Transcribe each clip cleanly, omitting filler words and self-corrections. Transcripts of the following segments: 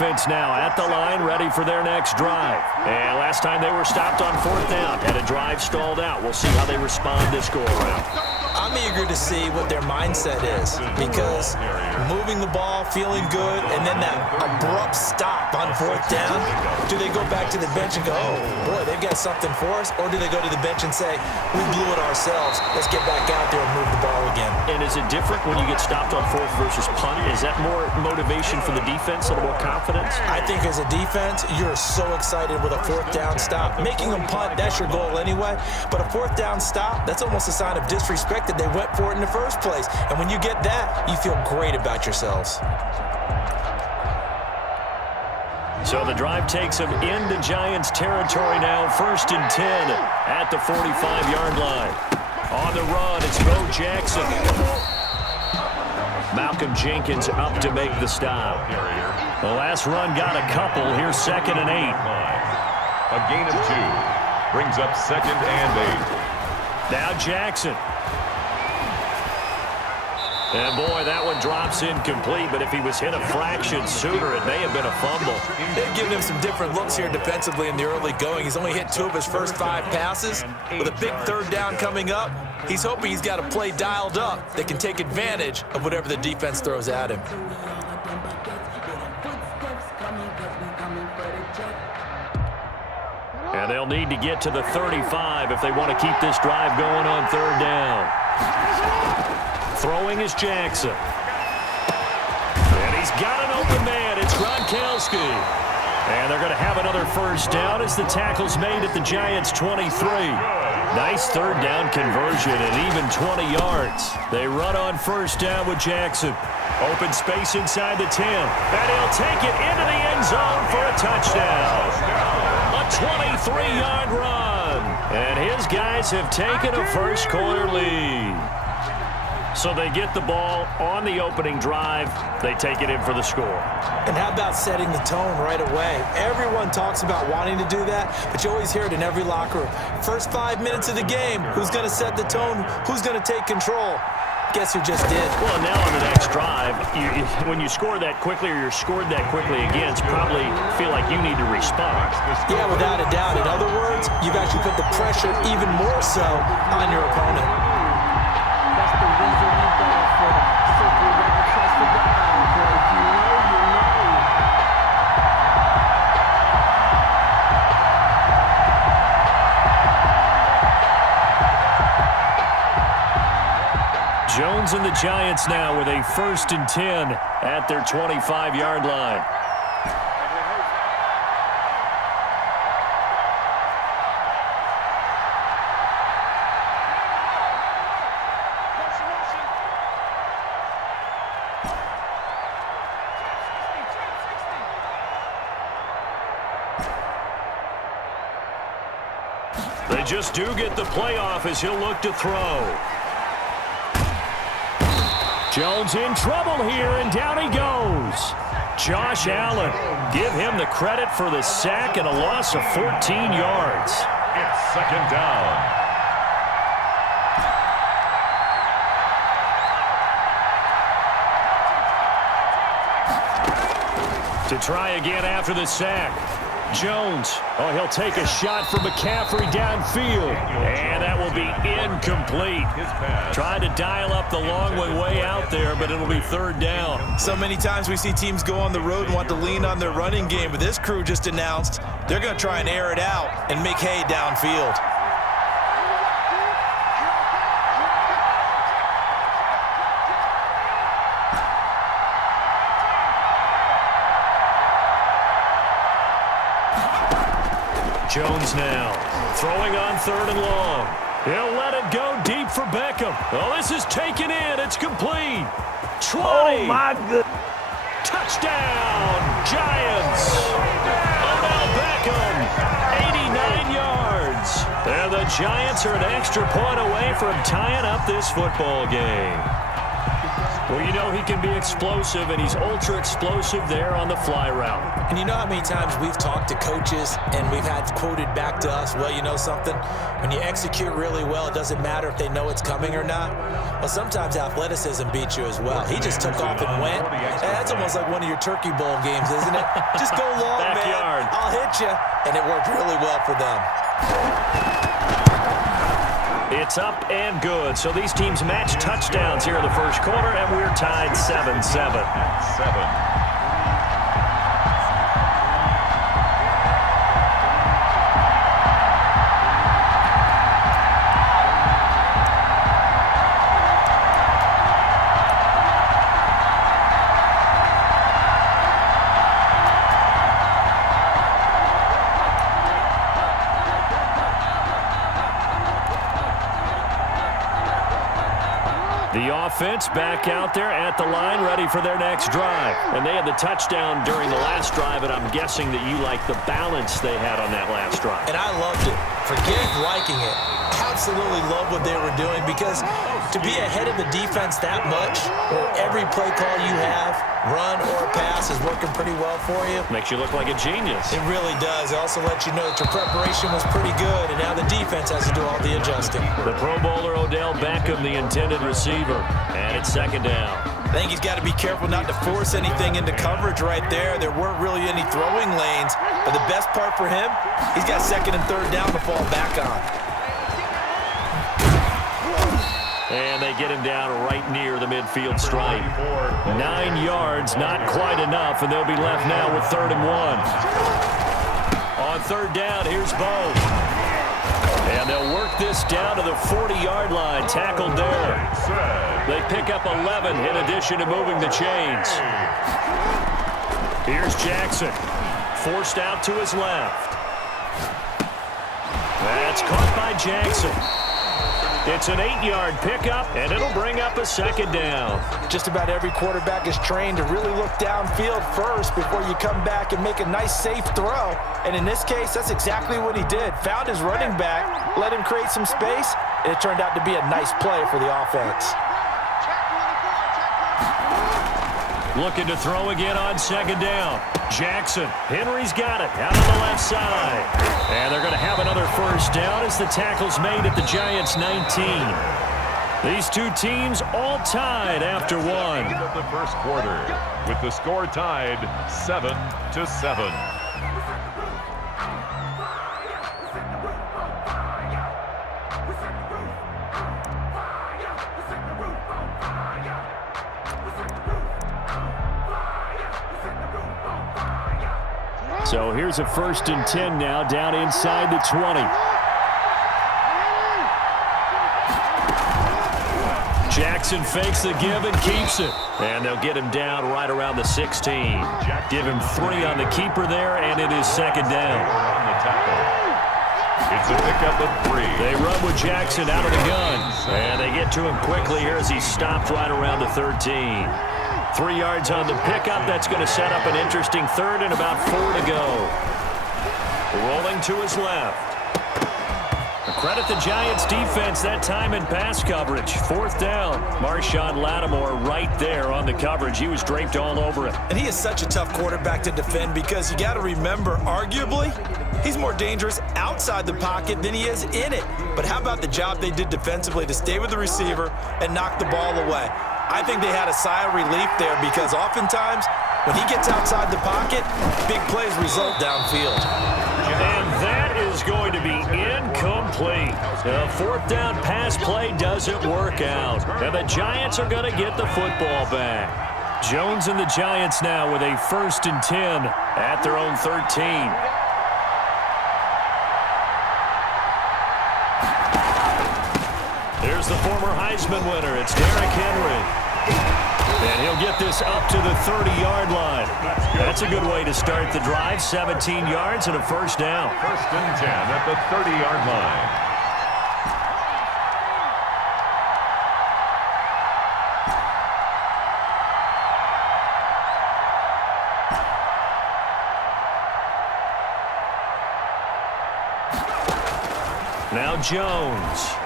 defense now at the line, ready for their next drive. And last time they were stopped on 4th down, had a drive stalled out. We'll see how they respond this go-around. I'm eager to see what their mindset is, because moving the ball, feeling good, and then that abrupt stop on 4th down, do they go back to the bench and go, oh, boy, they've got something for us, or do they go to the bench and say, we blew it ourselves, let's get back out there and move the ball again? And is it different when you get stopped on 4th versus punt? Is that more motivation for the defense, a little more confidence? I think as a defense, you're so excited with a 4th down stop. Making them punt, that's your goal anyway, but a 4th down stop, that's almost a sign of disrespect that they went for it in the first place. And when you get that, you feel great about yourselves. So the drive takes them into Giants territory now. 1st and 10 at the 45-yard line. On the run, it's Bo Jackson. Malcolm Jenkins up to make the stop. The last run got a couple. Here's 2nd and 8. A gain of 2 brings up 2nd and 8. Now Jackson. And, boy, that one drops incomplete, but if he was hit a fraction sooner, it may have been a fumble. They've given him some different looks here defensively in the early going. He's only hit 2 of his first 5 passes. With a big 3rd down coming up, he's hoping he's got a play dialed up that can take advantage of whatever the defense throws at him. And they'll need to get to the 35 if they want to keep this drive going on 3rd down. Throwing is Jackson. And he's got an open man. It's Gronkowski. And they're going to have another 1st down as the tackle's made at the Giants' 23. Nice 3rd down conversion and even 20 yards. They run on 1st down with Jackson. Open space inside the 10. And he'll take it into the end zone for a touchdown. A 23-yard run. And his guys have taken a first-quarter lead. So they get the ball on the opening drive. They take it in for the score. And how about setting the tone right away? Everyone talks about wanting to do that, but you always hear it in every locker room. First 5 minutes of the game, who's going to set the tone? Who's going to take control? Guess who just did? Well, now on the next drive, when you score that quickly or you're scored that quickly against, probably feel like you need to respond. Yeah, without a doubt. In other words, you've actually put the pressure even more so on your opponent. Jones and the Giants now with a 1st and 10 at their 25-yard line. They just do get the playoff as he'll look to throw. Jones in trouble here, and down he goes. Josh Allen, give him the credit for the sack and a loss of 14 yards. It's 2nd down. To try again after the sack. Jones, he'll take a shot from McCaffrey downfield, and that will be incomplete. Trying to dial up the long way out there, but it'll be 3rd down. So many times we see teams go on the road and want to lean on their running game, but this crew just announced they're going to try and air it out and make hay downfield. Jones now, throwing on 3rd and long. He'll let it go deep for Beckham. Oh, this is taken in. It's complete. 20. Oh, my goodness. Touchdown, Giants. Odell Beckham, 89 yards. And the Giants are an extra point away from tying up this football game. Well, you know he can be explosive, and he's ultra-explosive there on the fly route. And you know how many times we've talked to coaches and we've had quoted back to us, well, you know something? When you execute really well, it doesn't matter if they know it's coming or not. Well, sometimes athleticism beats you as well. He just took off and went. And that's almost like one of your Turkey Bowl games, isn't it? Just go long, Backyard. man. I'll hit you. And it worked really well for them. It's up and good. So these teams match touchdowns here in the first quarter, and we're tied 7-7. 7. The offense back out there at the line, ready for their next drive. And they had the touchdown during the last drive, and I'm guessing that you like the balance they had on that last drive. And I loved it. Forget liking it. Absolutely love what they were doing, because to be ahead of the defense that much, where every play call you have, run or pass, is working pretty well for you. Makes you look like a genius. It really does. It also lets you know that your preparation was pretty good, and now the defense has to do all the adjusting. The Pro Bowler Odell Beckham, the intended receiver, and it's second down. I think he's got to be careful not to force anything into coverage right there. There weren't really any throwing lanes, but the best part for him, he's got second and third down to fall back on. And they get him down right near the midfield stripe. 9 yards, not quite enough, and they'll be left now with 3rd and 1. On third down, here's Bo. And they'll work this down to the 40-yard line, tackled there. They pick up 11 in addition to moving the chains. Here's Jackson, forced out to his left. That's caught by Jackson. It's an 8-yard pickup, and it'll bring up a second down. Just about every quarterback is trained to really look downfield first before you come back and make a nice, safe throw. And in this case, that's exactly what he did. Found his running back, let him create some space, and it turned out to be a nice play for the offense. Looking to throw again on second down. Jackson. Henry's got it out on the left side. And they're going to have another first down as the tackle's made at the Giants' 19. These two teams all tied after one. End of the first quarter, with the score tied 7-7. So here's a 1st and 10 now, down inside the 20. Jackson fakes the give and keeps it. And they'll get him down right around the 16. Give him 3 on the keeper there, and it is second down. On the tackle. It's a pickup of 3. They run with Jackson out of the gun. And they get to him quickly here as he's stopped right around the 13. 3 yards on the pickup. That's going to set up an interesting third and about 4 to go. Rolling to his left. Credit the Giants defense that time in pass coverage. 4th down. Marshawn Lattimore right there on the coverage. He was draped all over it. And he is such a tough quarterback to defend, because you got to remember, arguably, he's more dangerous outside the pocket than he is in it. But how about the job they did defensively to stay with the receiver and knock the ball away? I think they had a sigh of relief there, because oftentimes when he gets outside the pocket, big plays result downfield. And that is going to be incomplete. The 4th down pass play doesn't work out. And the Giants are going to get the football back. Jones and the Giants now with a 1st and 10 at their own 13. Here's the former Heisman winner. It's Derrick Henry. And he'll get this up to the 30-yard line. That's a good way to start the drive. 17 yards and a 1st down. 1st and 10 at the 30-yard line. Now Jones.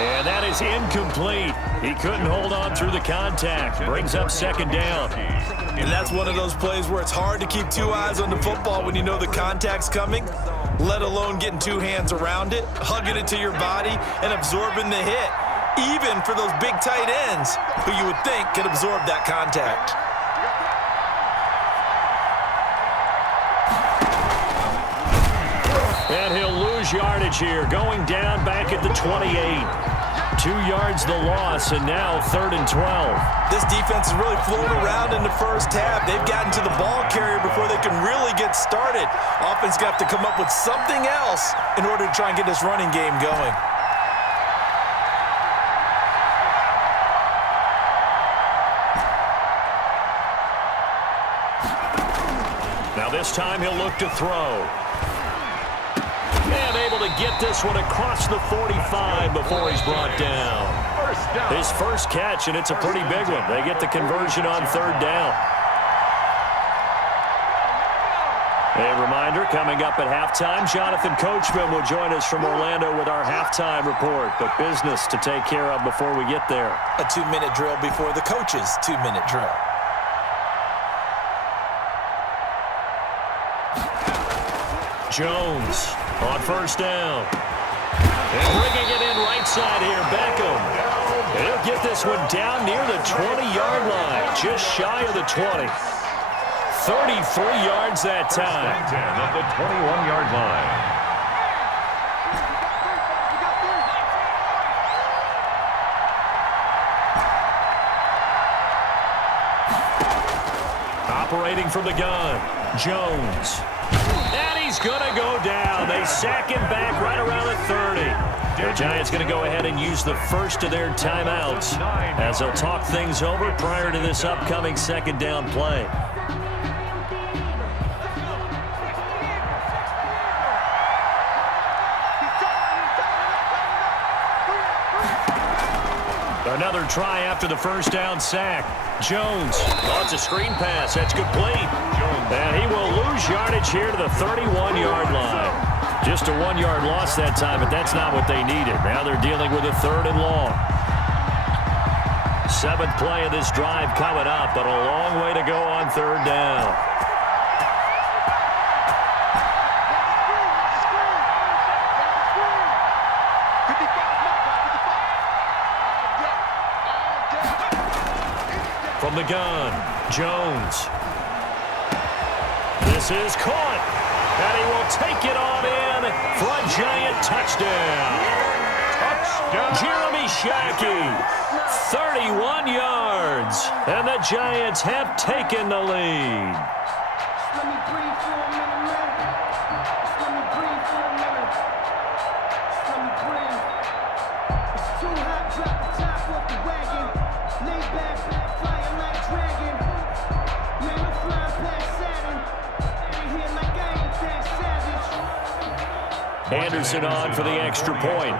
And that is incomplete. He couldn't hold on through the contact. Brings up second down. And that's one of those plays where it's hard to keep two eyes on the football when you know the contact's coming, let alone getting two hands around it, hugging it to your body, and absorbing the hit, even for those big tight ends who you would think could absorb that contact. And he'll lose yardage here, going down back at the 28. 2 yards the loss, and now 3rd and 12. This defense is really flown around in the first half. They've gotten to the ball carrier before they can really get started. Offense got to come up with something else in order to try and get this running game going. Now this time he'll look to throw. And able to get this one across the 45 before he's brought down. His first catch, and it's a pretty big one. They get the conversion on 3rd down. A reminder, coming up at halftime, Jonathan Coachman will join us from Orlando with our halftime report. But business to take care of before we get there. A 2-minute drill before the coach's 2-minute drill. Jones on 1st down. And bringing it in right side here, Beckham. And he'll get this one down near the 20-yard line, just shy of the 20. 33 yards that time. At the 21-yard line. Operating from the gun, Jones. He's going to go down. They sack him back right around the 30. The Giants going to go ahead and use the first of their timeouts as they'll talk things over prior to this upcoming 2nd down play. Another try after the 1st down sack. Jones. Oh, it's a screen pass. That's complete. And he will lose yardage here to the 31-yard line. Just a 1-yard loss that time, but that's not what they needed. Now they're dealing with a 3rd and long. 7th play of this drive coming up, but a long way to go on 3rd down. From the gun, Jones. This is caught, and he will take it on in for a Giant touchdown. Jeremy Shackey, 31 yards, and the Giants have taken the lead. Anderson on for the extra point.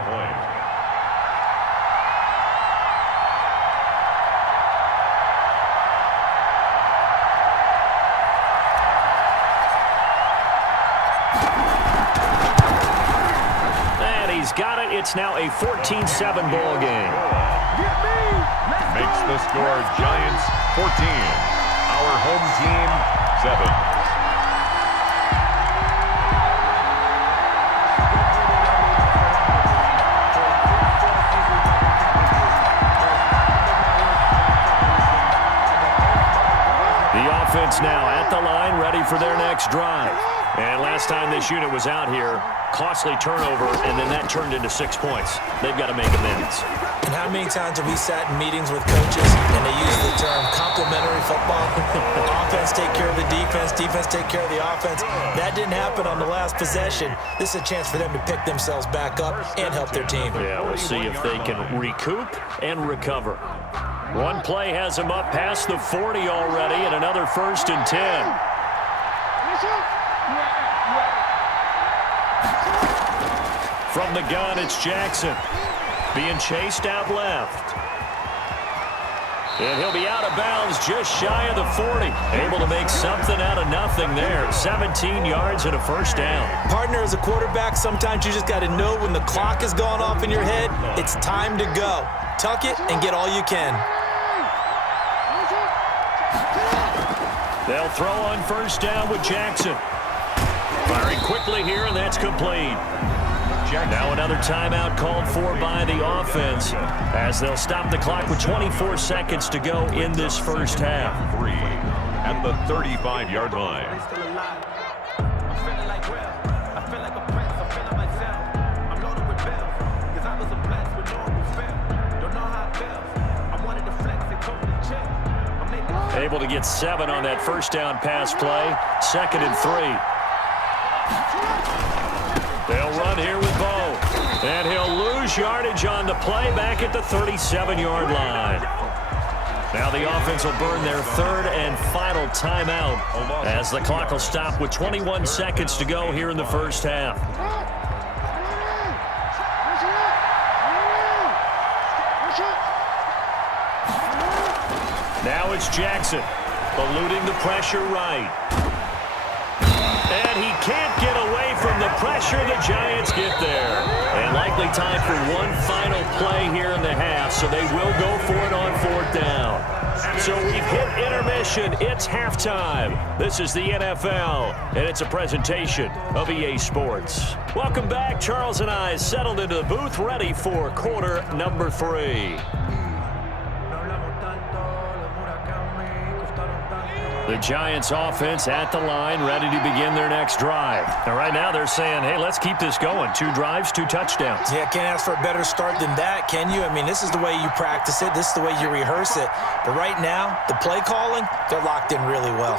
And he's got it. It's now a 14-7 ball game. Makes the score Giants 14. Our home team 7. Offense now at the line, ready for their next drive. And last time this unit was out here, costly turnover, and then that turned into 6 points. They've got to make amends. And how many times have we sat in meetings with coaches and they use the term complementary football? Offense take care of the defense, defense take care of the offense. That didn't happen on the last possession. This is a chance for them to pick themselves back up and help their team. Yeah, we'll see if they can recoup and recover. One play has him up past the 40 already, and another 1st and 10. From the gun, it's Jackson. Being chased out left. And he'll be out of bounds just shy of the 40. Able to make something out of nothing there. 17 yards and a first down. Partner, as a quarterback, sometimes you just got to know when the clock has gone off in your head, it's time to go. Tuck it and get all you can. They'll throw on first down with Jackson. Firing quickly here, and that's complete. Now another timeout called for by the offense as they'll stop the clock with 24 seconds to go in this first half. 3 at the 35-yard line. Able to get 7 on that first down pass play. 2nd and 3. They'll run here with Bo. And he'll lose yardage on the play back at the 37-yard line. Now the offense will burn their 3rd and final timeout as the clock will stop with 21 seconds to go here in the first half. Now it's Jackson, eluding the pressure right. And he can't get away from the pressure. The Giants get there. And likely time for one final play here in the half, so they will go for it on 4th down. So we've hit intermission. It's halftime. This is the NFL, and it's a presentation of EA Sports. Welcome back. Charles and I settled into the booth, ready for quarter number 3. The Giants offense at the line, ready to begin their next drive. And right now they're saying, hey, let's keep this going. 2 drives, 2 touchdowns. Yeah, can't ask for a better start than that, can you? I mean, this is the way you practice it. This is the way you rehearse it. But right now, the play calling, they're locked in really well.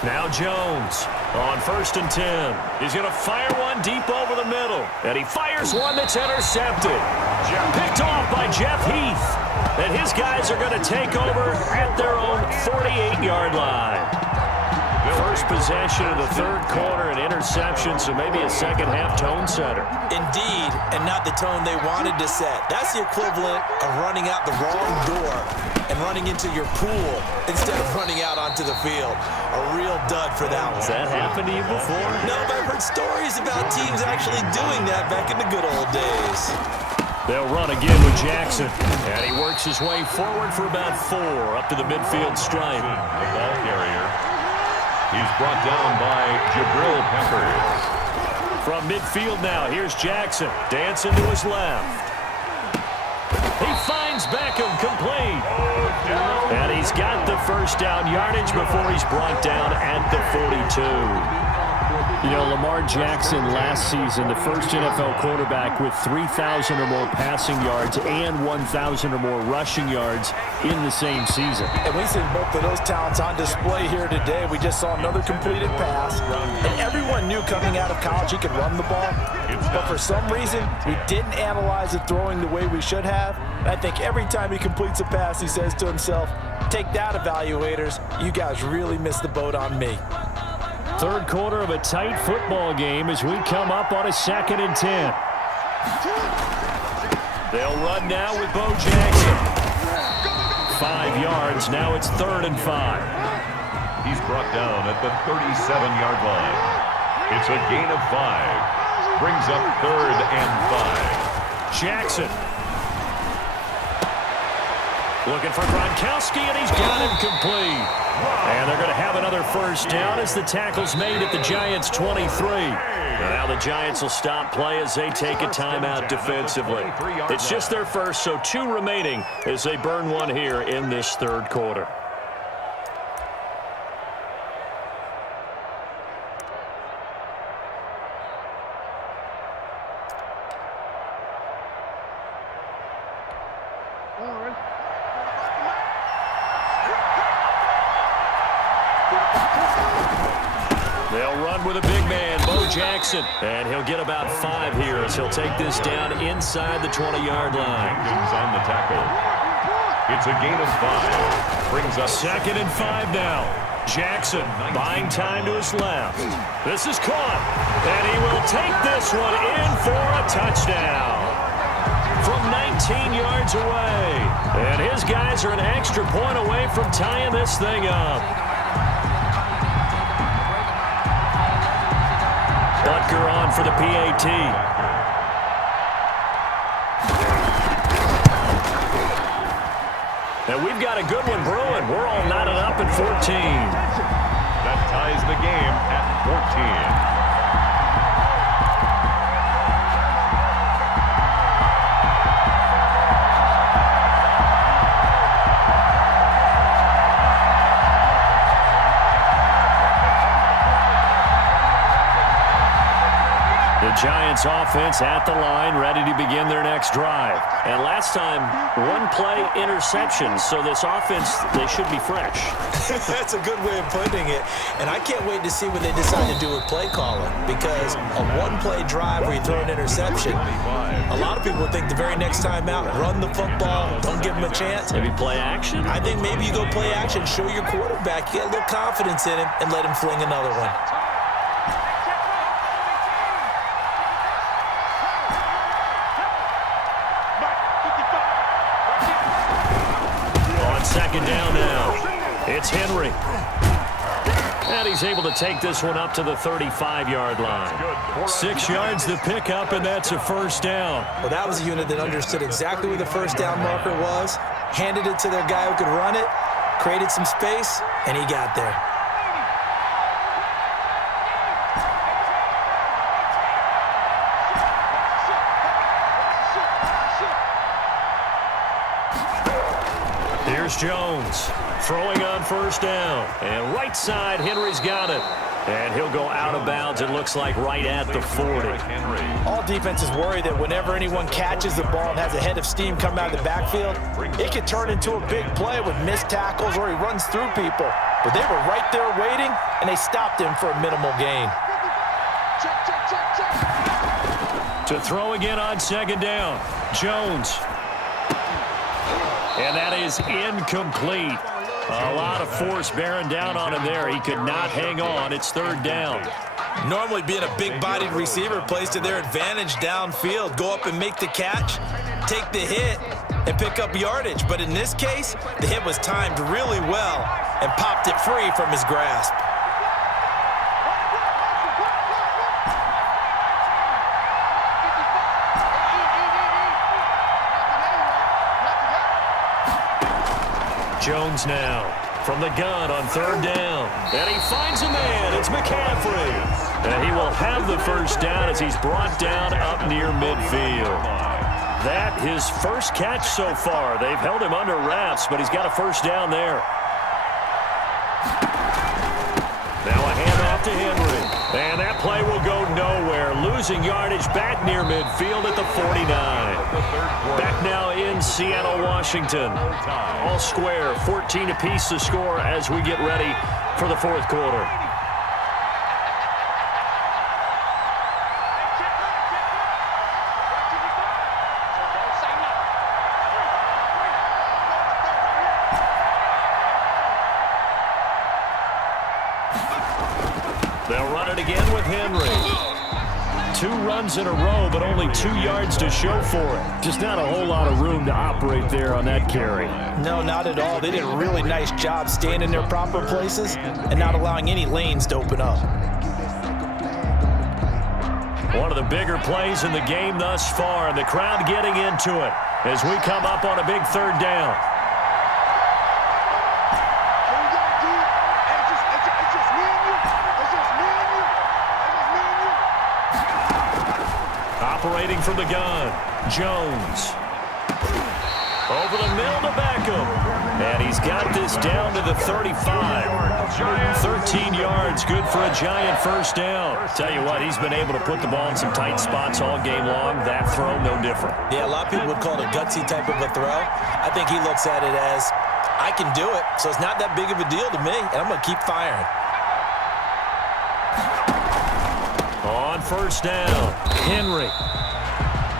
Now Jones on 1st and 10. He's going to fire one deep over the middle. And he fires one that's intercepted. Picked off by Jeff Heath. And his guys are going to take over at their own 48-yard line. First possession of the 3rd quarter, an interception, so maybe a second-half tone setter. Indeed, and not the tone they wanted to set. That's the equivalent of running out the wrong door and running into your pool instead of running out onto the field. A real dud for that one. Has that happened to you before? No, but I've heard stories about teams actually doing that back in the good old days. They'll run again with Jackson. And he works his way forward for about 4 up to the midfield stripe. The ball carrier. He's brought down by Jabril Peppers. From midfield now, here's Jackson. Dancing to his left. He finds Beckham complete. And he's got the first down yardage before he's brought down at the 42. You know, Lamar Jackson last season, the first NFL quarterback with 3,000 or more passing yards and 1,000 or more rushing yards in the same season. And we see both of those talents on display here today. We just saw another completed pass. And everyone knew coming out of college he could run the ball. But for some reason, we didn't analyze the throwing the way we should have. And I think every time he completes a pass, he says to himself, take that, evaluators. You guys really missed the boat on me. 3rd quarter of a tight football game as we come up on a 2nd and 10. They'll run now with Bo Jackson. 5 yards. Now it's 3rd and 5. He's brought down at the 37-yard line. It's a gain of 5. Brings up 3rd and 5. Jackson. Looking for Gronkowski, and he's got him complete. And they're going to have another first down as the tackle's made at the Giants' 23. And now the Giants will stop play as they take a timeout defensively. It's just their first, so 2 remaining as they burn one here in this 3rd quarter. They'll run with a big man, Bo Jackson. And he'll get about 5 here as he'll take this down inside the 20-yard line. Jenkins on the tackle. It's a gain of 5. Brings up 2nd and 5 now. Jackson buying time to his left. This is caught. And he will take this one in for a touchdown. from 19 yards away. And his guys are an extra point away from tying this thing up. Butker on for the PAT. And we've got a good one brewing. We're all knotted up at 14. That ties the game at 14. The Giants offense at the line, ready to begin their next drive. And last time, one-play interception, so this offense, they should be fresh. That's a good way of putting it. And I can't wait to see what they decide to do with play calling, because a one-play drive where you throw an interception, a lot of people think the very next time out, run the football, don't give them a chance. Maybe play action? I think maybe you go play action, show your quarterback, you get a little confidence in him, and let him fling another one. Second down now. It's Henry. And he's able to take this one up to the 35-yard line. 6 yards to pick up, and that's a first down. Well, that was a unit that understood exactly where the first down marker was, handed it to their guy who could run it, created some space, and he got there. Here's Jones throwing on first down. And right side, Henry's got it. And he'll go out of bounds, it looks like, right at the 40. All defenses worry that whenever anyone catches the ball and has a head of steam come out of the backfield, it could turn into a big play with missed tackles or he runs through people. But they were right there waiting, and they stopped him for a minimal gain. To throw again on second down, Jones. And that is incomplete. A lot of force bearing down on him there. He could not hang on. It's third down. Normally being a big-bodied receiver plays to their advantage downfield. Go up and make the catch, take the hit, and pick up yardage. But in this case, the hit was timed really well and popped it free from his grasp. Jones now from the gun on third down. And he finds a man. It's McCaffrey. And he will have the first down as he's brought down up near midfield. That his first catch so far. They've held him under wraps, but he's got a first down there. Now a handoff to Henry. And that play will go nowhere. Losing yardage back near midfield at the 49. Back now in Seattle, Washington. All square, 14 apiece to score as we get ready for the fourth quarter. They'll run it again with Henry. 2 runs in a row, but only 2 yards to show for it. Just not a whole lot of room to operate there on that carry. No, not at all. They did a really nice job staying in their proper places and not allowing any lanes to open up. One of the bigger plays in the game thus far, and the crowd getting into it as we come up on a big third down. Operating from the gun, Jones. Over the middle to Beckham. And he's got this down to the 35. 13 yards, good for a Giant first down. Tell you what, he's been able to put the ball in some tight spots all game long. That throw, no different. Yeah, a lot of people would call it a gutsy type of a throw. I think he looks at it as, I can do it, so it's not that big of a deal to me, and I'm going to keep firing. On first down, Henry.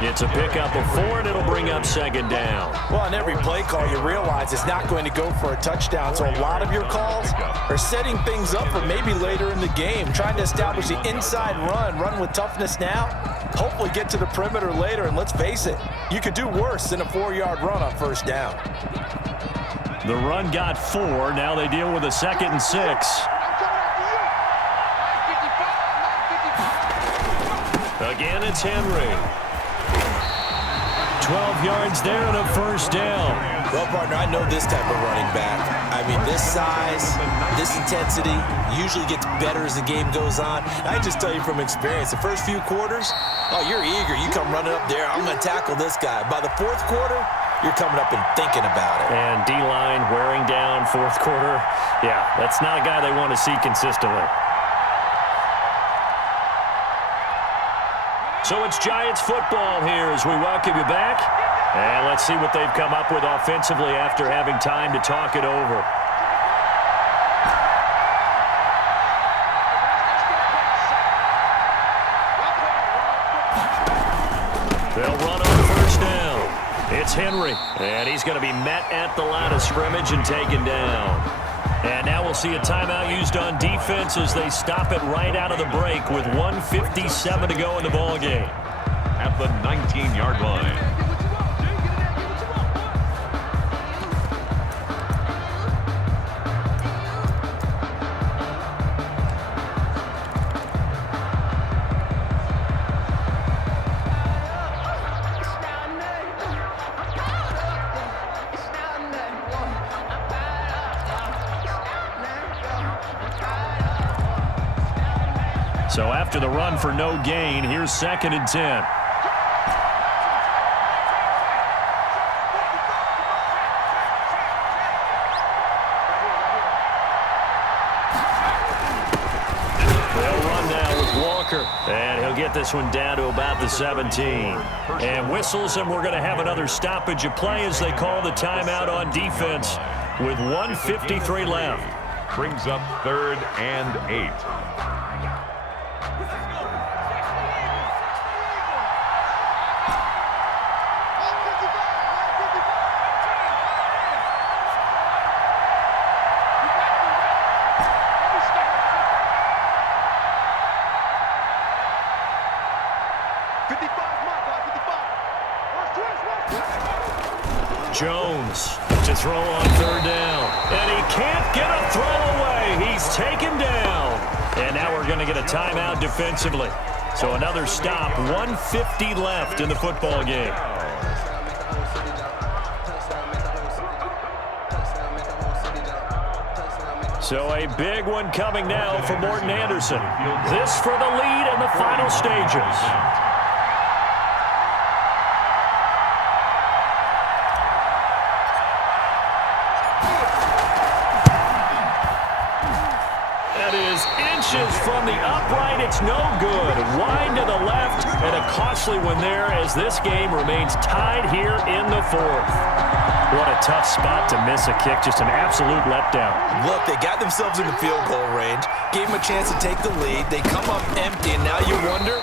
It's a pickup of 4, and it'll bring up second down. Well, on every play call, you realize it's not going to go for a touchdown, so a lot of your calls are setting things up for maybe later in the game, trying to establish the inside run with toughness now, hopefully get to the perimeter later, and let's face it, you could do worse than a 4-yard run on first down. The run got 4. Now they deal with a 2nd and 6. Again, it's Henry. 12 yards there and a first down. Well, partner, I know this type of running back. I mean, this size, this intensity usually gets better as the game goes on. I just tell you from experience, the first few quarters, oh, you're eager. You come running up there, I'm going to tackle this guy. By the 4th quarter, you're coming up and thinking about it. And D-line wearing down 4th quarter. Yeah, that's not a guy they want to see consistently. So it's Giants football here as we welcome you back. And let's see what they've come up with offensively after having time to talk it over. They'll run on first down. It's Henry, and he's going to be met at the line of scrimmage and taken down. And now we'll see a timeout used on defense as they stop it right out of the break with 1:57 to go in the ballgame. At the 19-yard line. So after the run for no gain, here's 2nd and 10. And he'll get this one down to about the 17. And whistles, and we're going to have another stoppage of play as they call the timeout on defense with 1:53 left. Brings up 3rd and 8. Jones to throw on 3rd down. And he can't get a throw away. He's taken down. And now we're going to get a timeout defensively. So another stop, 1:50 left in the football game. So a big one coming now for Morton Anderson. This for the lead in the final stages. From the upright, it's no good. Wide to the left, and a costly one there as this game remains tied here in the 4th. What a tough spot to miss a kick. Just an absolute letdown. Look, they got themselves in the field goal range, gave them a chance to take the lead. They come up empty, and now you wonder,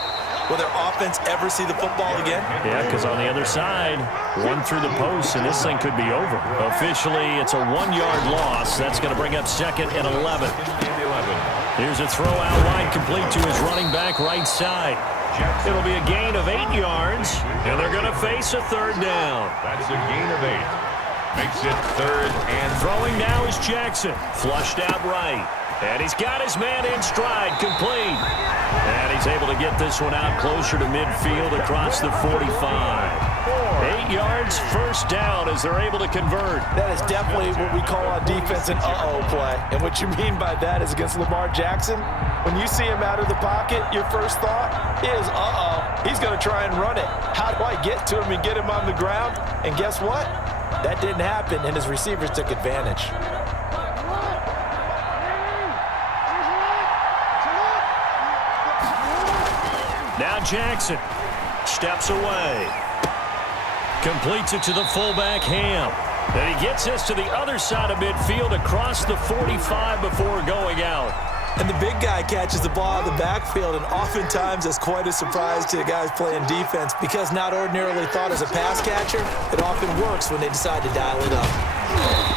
will their offense ever see the football again? Yeah, because on the other side, one through the post, and this thing could be over. Officially, it's a 1-yard loss. That's going to bring up 2nd and 11. Here's a throw out wide, complete to his running back right side. It'll be a gain of 8 yards, and they're going to face a 3rd down. That's a gain of 8. Makes it 3rd and throwing now is Jackson. Flushed out right. And he's got his man in stride, complete. And he's able to get this one out closer to midfield across the 45. 8 yards, first down as they're able to convert. That is definitely what we call on defense an uh-oh play. And what you mean by that is against Lamar Jackson, when you see him out of the pocket, your first thought is, uh-oh, he's going to try and run it. How do I get to him and get him on the ground? And guess what? That didn't happen, and his receivers took advantage. Now Jackson steps away. Completes it to the fullback, Ham. And he gets this to the other side of midfield across the 45 before going out. And the big guy catches the ball out of the backfield, and oftentimes that's quite a surprise to the guys playing defense because not ordinarily thought as a pass catcher, it often works when they decide to dial it up.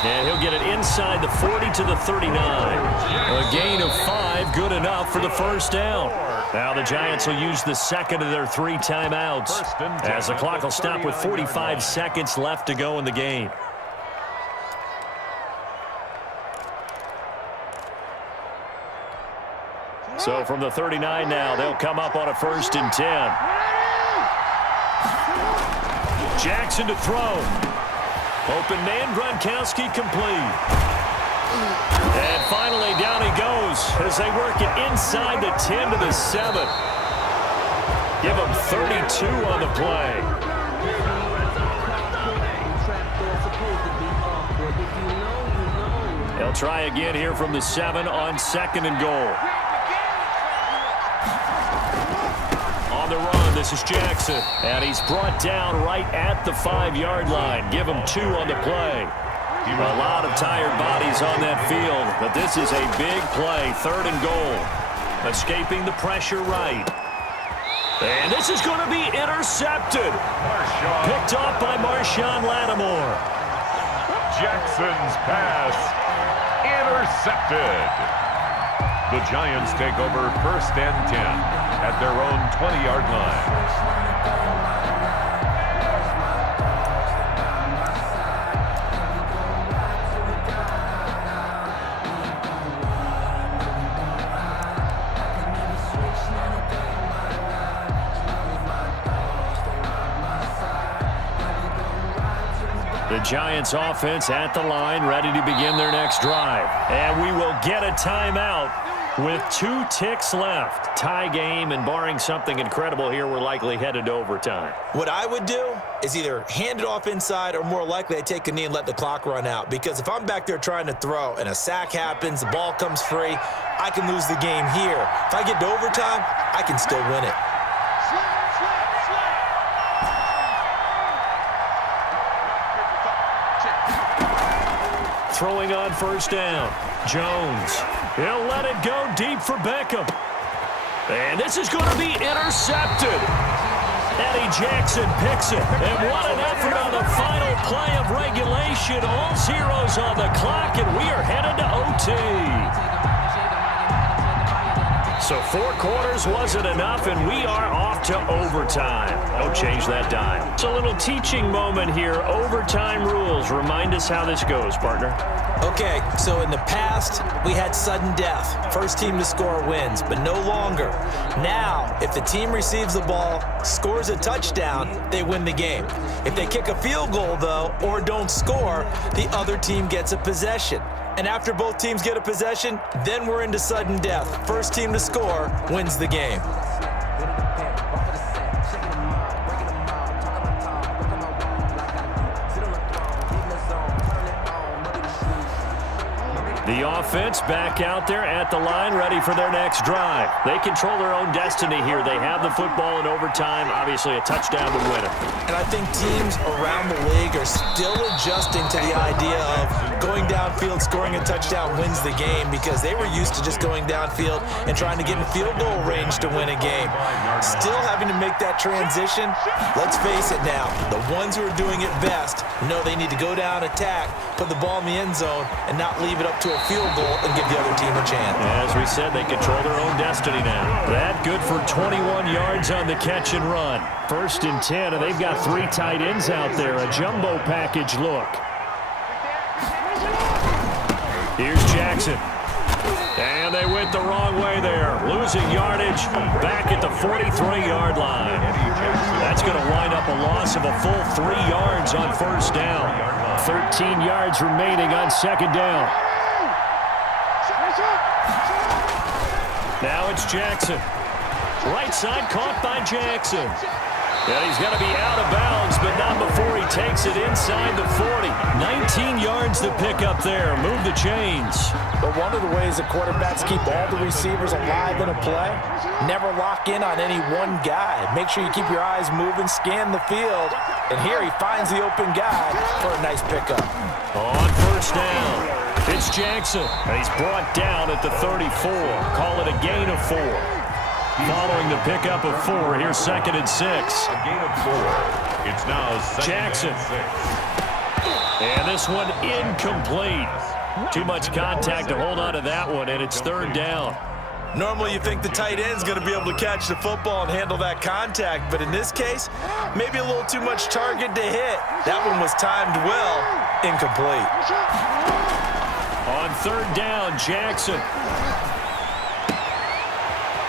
And he'll get it inside the 40 to the 39. A gain of 5, good enough for the first down. Now the Giants will use the second of their 3 timeouts as the clock will stop with 45 seconds left to go in the game. So from the 39 now, they'll come up on a 1st and 10. Jackson to throw. Open man, Gronkowski complete. And finally, down he goes as they work it inside the 10 to the 7. Give him 32 on the play. They'll try again here from the 7 on 2nd and goal. On the run, this is Jackson. And he's brought down right at the 5-yard line. Give him 2 on the play. A lot of tired bodies on that field, but this is a big play, 3rd and goal. Escaping the pressure right. And this is going to be intercepted. Picked off by Marshawn Lattimore. Jackson's pass intercepted. The Giants take over 1st and 10 at their own 20-yard line. The Giants offense at the line, ready to begin their next drive. And we will get a timeout with 2 ticks left. Tie game, and barring something incredible here, we're likely headed to overtime. What I would do is either hand it off inside or more likely I take a knee and let the clock run out. Because if I'm back there trying to throw and a sack happens, the ball comes free, I can lose the game here. If I get to overtime, I can still win it. Throwing on 1st down. Jones. He'll let it go deep for Beckham. And this is going to be intercepted. Eddie Jackson picks it. And what an effort on the final play of regulation. All zeros on the clock, and we are headed to OT. So 4 quarters wasn't enough, and we are off to overtime. Don't change that dime. It's a little teaching moment here. Overtime rules. Remind us how this goes, partner. Okay, so in the past, we had sudden death. First team to score wins, but no longer. Now, if the team receives the ball, scores a touchdown, they win the game. If they kick a field goal, though, or don't score, the other team gets a possession. And after both teams get a possession, then we're into sudden death. First team to score wins the game. The offense back out there at the line, ready for their next drive. They control their own destiny here. They have the football in overtime. Obviously, a touchdown to win it. And I think teams around the league are still adjusting to the idea of going downfield, scoring a touchdown wins the game, because they were used to just going downfield and trying to get in field goal range to win a game. Still having to make that transition. Let's face it now, the ones who are doing it best know they need to go down, attack, put the ball in the end zone, and not leave it up to a field goal and give the other team a chance. As we said, they control their own destiny now. That good for 21 yards on the catch and run. 1st and 10, and they've got 3 tight ends out there. A jumbo package look. Here's Jackson. And they went the wrong way there. Losing yardage back at the 43-yard line. That's going to wind up a loss of a full 3 yards on 1st down. 13 yards remaining on 2nd down. Now it's Jackson. Right side caught by Jackson. And he's going to be out of bounds, but not before he takes it inside the 40. 19 yards to pick up there. Move the chains. But one of the ways that quarterbacks keep all the receivers alive in a play, never lock in on any one guy. Make sure you keep your eyes moving, scan the field. And here he finds the open guy for a nice pickup. On 1st down, it's Jackson. And he's brought down at the 34. Call it a gain of 4. Following the pickup of 4, here's 2nd and 6. A gain of 4. It's now 2nd Jackson. and 6. And this one incomplete. Too much contact to hold on to that one, and it's third down. Normally you think the tight end's going to be able to catch the football and handle that contact, but in this case, maybe a little too much target to hit. That one was timed well, incomplete. On third down, Jackson.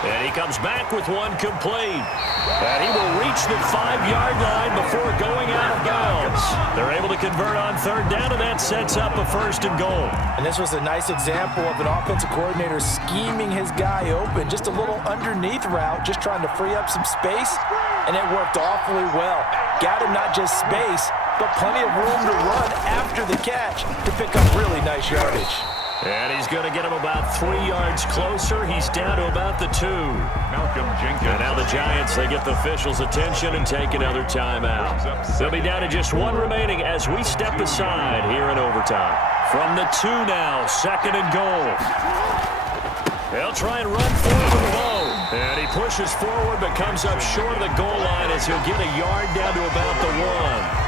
And he comes back with one complete. And he will reach the 5-yard line before going out of bounds. They're able to convert on third down, and that sets up a 1st and goal. And this was a nice example of an offensive coordinator scheming his guy open. Just a little underneath route, just trying to free up some space, and it worked awfully well. Got him not just space, but plenty of room to run after the catch to pick up really nice yardage. And he's going to get him about 3 yards closer. He's down to about the 2. Malcolm Jenkins. And now the Giants, they get the officials' attention and take another timeout. They'll be down to just 1 remaining as we step aside here in overtime. From the 2 now, 2nd and goal. They'll try and run forward with the ball. And he pushes forward but comes up short of the goal line as he'll get a yard down to about the 1.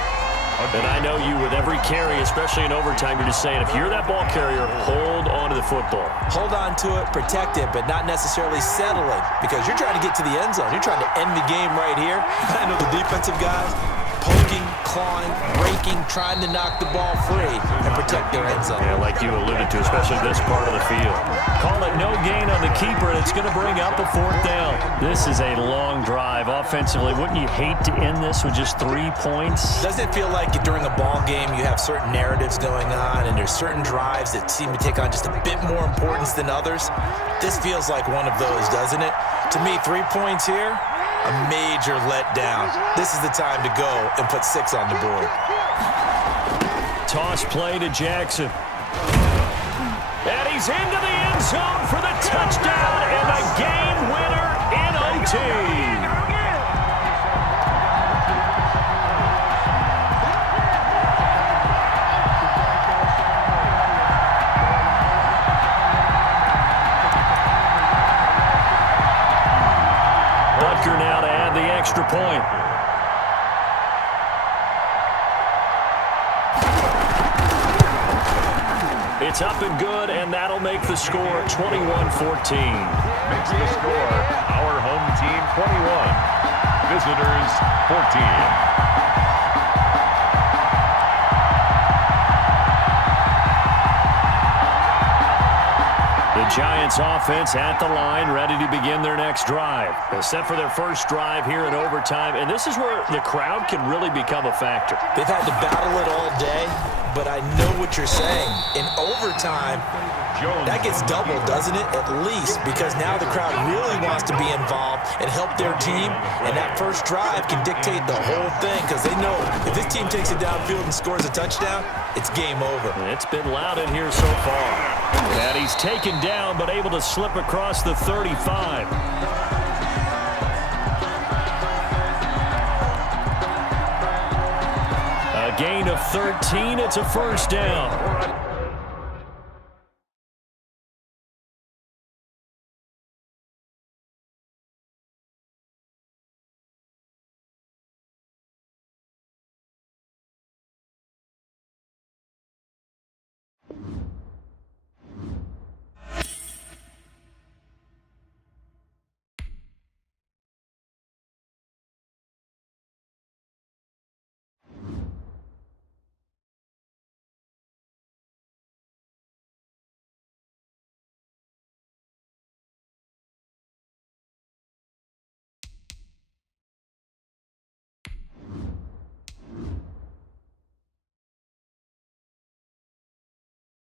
And I know you with every carry, especially in overtime, you're just saying if you're that ball carrier, hold on to the football. Hold on to it, protect it, but not necessarily settling because you're trying to get to the end zone. You're trying to end the game right here. I know the defensive guys poking, clawing, breaking, trying to knock the ball free and protect their end zone. Yeah, like you alluded to, especially this part of the field. Call it no gain on the keeper, and it's going to bring up a 4th down. This is a long drive offensively. Wouldn't you hate to end this with just 3 points? Doesn't it feel like during a ball game you have certain narratives going on and there's certain drives that seem to take on just a bit more importance than others? This feels like one of those, doesn't it? To me, 3 points here, a major letdown. This is the time to go and put 6 on the board. Toss play to Jackson. And he's into the end zone for the touchdown and the game winner in OT. Butker now to add the extra point. It's up and good, and that'll make the score 21-14. Makes the score our home team 21, visitors 14. The Giants offense at the line, ready to begin their next drive. They're set for their first drive here in overtime, and this is where the crowd can really become a factor. They've had to battle it all day, but I know what you're saying. In overtime, that gets doubled, doesn't it? At least, because now the crowd really wants to be involved and help their team, and that first drive can dictate the whole thing because they know if this team takes it downfield and scores a touchdown, it's game over. It's been loud in here so far. And he's taken down, but able to slip across the 35. A gain of 13. It's a 1st down.